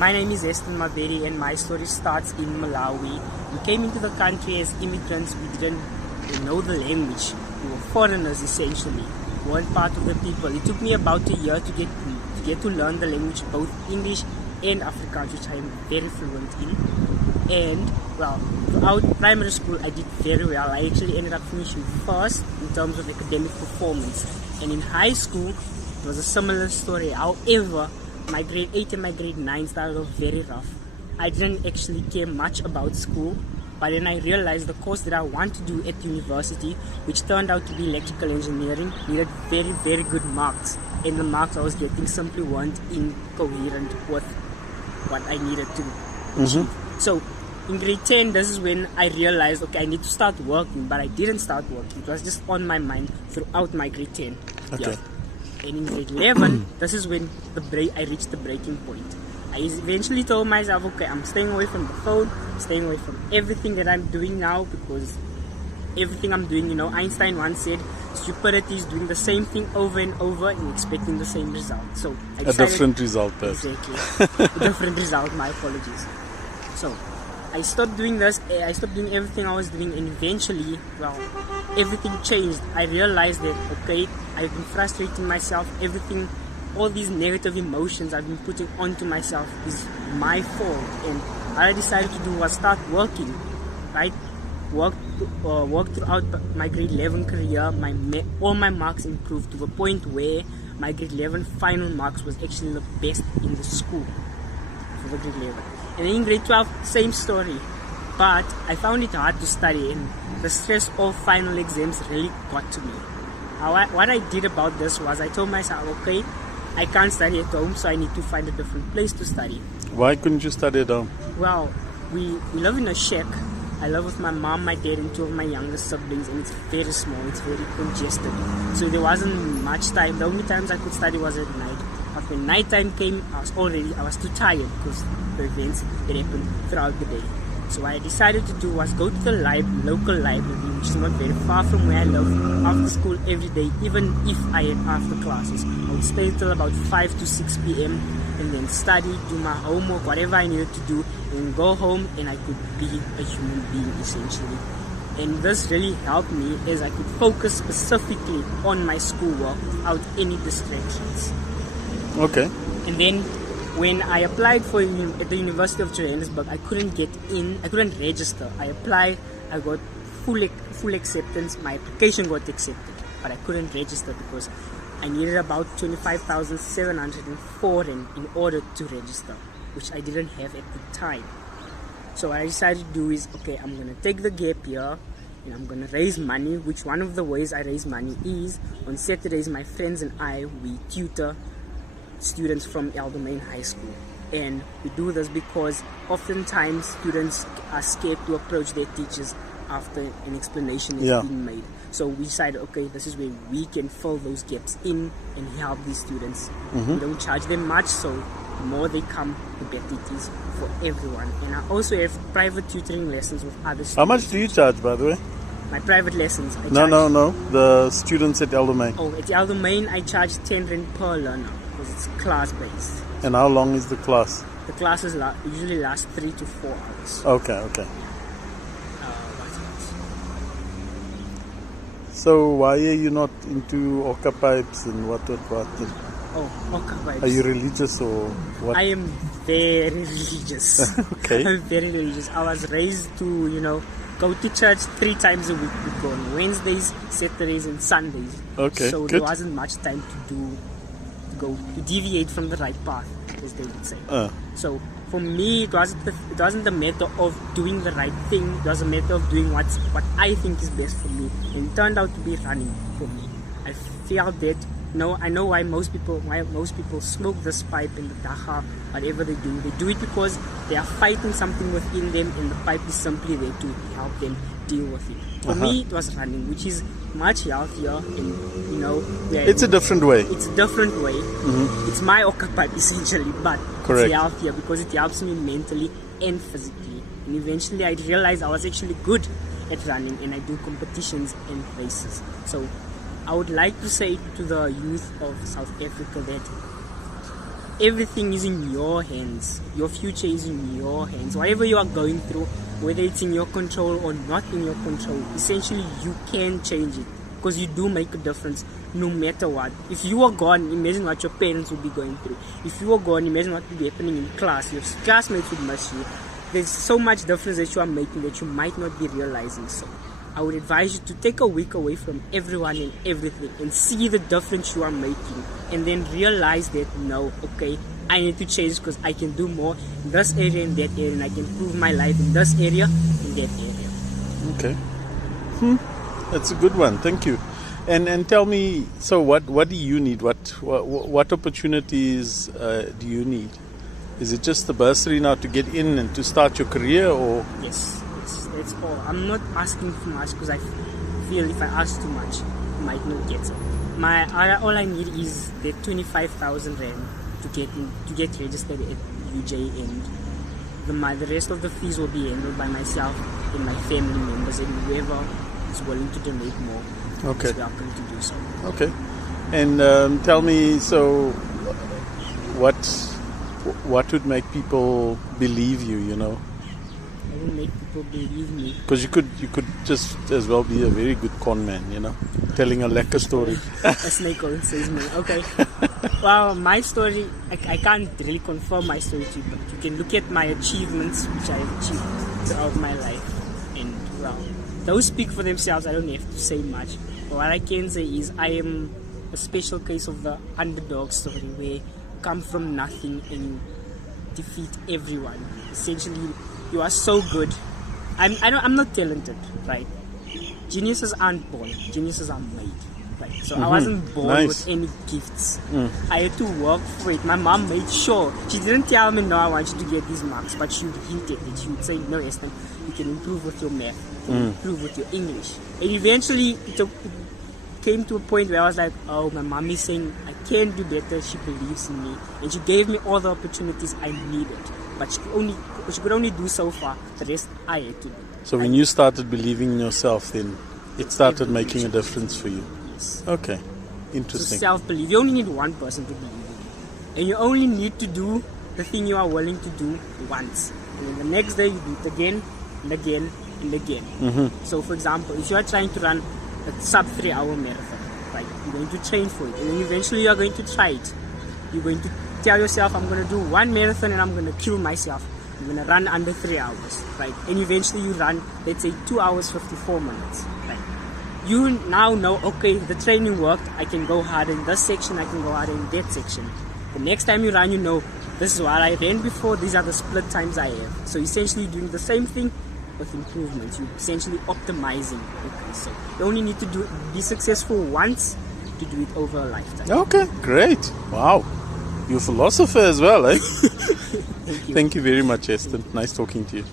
My name is Heston and my story starts in Malawi. We came into the country as immigrants. We didn't know the language. We were foreigners essentially. We weren't part of the people. It took me about a year to get to learn the language, both English and Afrikaans, which I am very fluent in. And well, throughout primary school I did very well. I actually ended up finishing first in terms of academic performance. And in high school it was a similar story. However, my grade 8 and my grade 9 started off very rough. I didn't actually care much about school, but then I realized the course that I want to do at university, which turned out to be electrical engineering, needed very, very good marks. And the marks I was getting simply weren't incoherent with what I needed to achieve. So in grade 10, this is when I realized, okay, I need to start working, but I didn't start working. It was just on my mind throughout my grade 10. Okay. Yeah. And in grade 11, this is when I reached the breaking point. I eventually told myself, okay, I'm staying away from the phone, staying away from everything that I'm doing now, because everything I'm doing, Einstein once said, stupidity is doing the same thing over and over and expecting the same result. So I decided, a different result, exactly. A different result, my apologies. So I stopped doing this, I stopped doing everything I was doing, and eventually, well, everything changed. I realized that, okay, I've been frustrating myself, everything, all these negative emotions I've been putting onto myself is my fault. And what I decided to do was start working, right? Work throughout my grade 11 career. All my marks improved to the point where my grade 11 final marks was actually the best in the school for the grade 11. And then in grade 12, same story. But I found it hard to study, and the stress of final exams really got to me. What I did about this was I told myself, okay, I can't study at home, so I need to find a different place to study. Why couldn't you study at home? Well, we live in a shack. I live with my mom, my dad, and two of my younger siblings, and it's very small, it's very congested. So there wasn't much time. The only times I could study was at night. But when night time came, I was too tired because the events that happened throughout the day. So what I decided to do was go to the local library, which is not very far from where I live, after school every day, even if I had after classes. I would stay till about 5 to 6 p.m. and then study, do my homework, whatever I needed to do, and go home, and I could be a human being essentially. And this really helped me as I could focus specifically on my schoolwork without any distractions. Okay. And then when I applied at the University of Johannesburg, I couldn't get in, I couldn't register. I applied, I got full acceptance, my application got accepted, but I couldn't register because I needed about 25,704 in order to register, which I didn't have at the time. So what I decided to do is, okay, I'm going to take the gap year and I'm going to raise money, which one of the ways I raise money is, on Saturdays my friends and I, we tutor students from Domain High School. And we do this because oftentimes students are scared to approach their teachers after an explanation is being made. So we decided, okay, this is where we can fill those gaps in and help these students. We don't charge them much, so the more they come, the better it is for everyone. And I also have private tutoring lessons with other students. How much do you charge, by the way? My private lessons, I No. charge... The students at Domain. Oh, at Domain I charge 10 Rand per learner because it's class-based. And how long is the class? The classes usually last 3 to 4 hours. Okay. So why are you not into orca pipes and what? Oh, orca pipes. Are you religious or what? I am very religious. Okay. I'm very religious. I was raised to, go to church 3 times a week. We go on Wednesdays, Saturdays, and Sundays. Okay, So good. there wasn't much time to deviate from the right path, as they would say. So for me, it wasn't a matter of doing the right thing. It was a matter of doing what I think is best for me, and it turned out to be running for me. I felt that I know why most people smoke this pipe in the dacha, whatever they do it because they are fighting something within them, and the pipe is simply there to help them deal with it. For me, it was running, which is much healthier, and it's a different way. It's a different way. It's my orca pipe essentially, but Correct. It's healthier because it helps me mentally and physically. And eventually I realized I was actually good at running, and I do competitions and races. So I would like to say to the youth of South Africa that everything is in your hands. Your future is in your hands. Whatever you are going through, whether it's in your control or not in your control, essentially you can change it, because you do make a difference no matter what. If you are gone, imagine what your parents would be going through. If you are gone, imagine what would be happening in class. Your classmates would miss you. There's so much difference that you are making that you might not be realizing. So I would advise you to take a week away from everyone and everything and see the difference you are making, and then realize that, no, okay, I need to change because I can do more in this area and that area, and I can improve my life in this area and that area. Okay. That's a good one. Thank you. And tell me, so what do you need? What opportunities do you need? Is it just the bursary now to get in and to start your career, or? Yes, that's all. I'm not asking for much because I feel if I ask too much, I might not get it. All I need is the 25,000 rand to get registered at UJ, and the rest of the fees will be handled by myself and my family members, and whoever is willing to donate more is welcome to do so. Okay. And tell me, so what would make people believe you, you know? I will make people believe me. Because you could just as well be a very good con man, you know, telling a lekker story. A snake oil salesman. Okay. Well, my story, I can't really confirm my story to you, but you can look at my achievements, which I have achieved throughout my life. And, well, those speak for themselves. I don't have to say much. But what I can say is I am a special case of the underdog story, where you come from nothing and defeat everyone. Essentially, you are so good. I'm not talented, right? Geniuses aren't born. Geniuses are made, right? So I wasn't born with any gifts. I had to work for it. My mom made sure. She didn't tell me, no, I want you to get these marks, but she would hint at it. She would say, no, Heston, you can improve with your math. You can improve with your English. And eventually, it came to a point where I was like, oh, my mom is saying I can do better. She believes in me, and she gave me all the opportunities I needed, but she could only do so far. The rest I had to do. So when you started believing in yourself, then it started making a difference for you. Yes. Okay, interesting. So self-belief. You only need one person to believe in you, and you only need to do the thing you are willing to do once, and then the next day you do it again and again and again. So for example, if you are trying to run a sub 3 hour marathon, right? You're going to train for it, and then eventually you are going to try it. You're going to tell yourself, I'm going to do one marathon and I'm going to kill myself. I'm going to run under 3 hours, right? And eventually you run, let's say, 2 hours 54 minutes, right? You now know, okay, the training worked. I can go harder in this section. I can go harder in that section. The next time you run, you know, this is what I ran before. These are the split times I have. So essentially doing the same thing with improvements. You're essentially optimizing. Okay, so you only need to be successful once to do it over a lifetime. Okay, great. Wow. You're a philosopher as well, eh? Thank you. Thank you very much, Heston. Nice talking to you.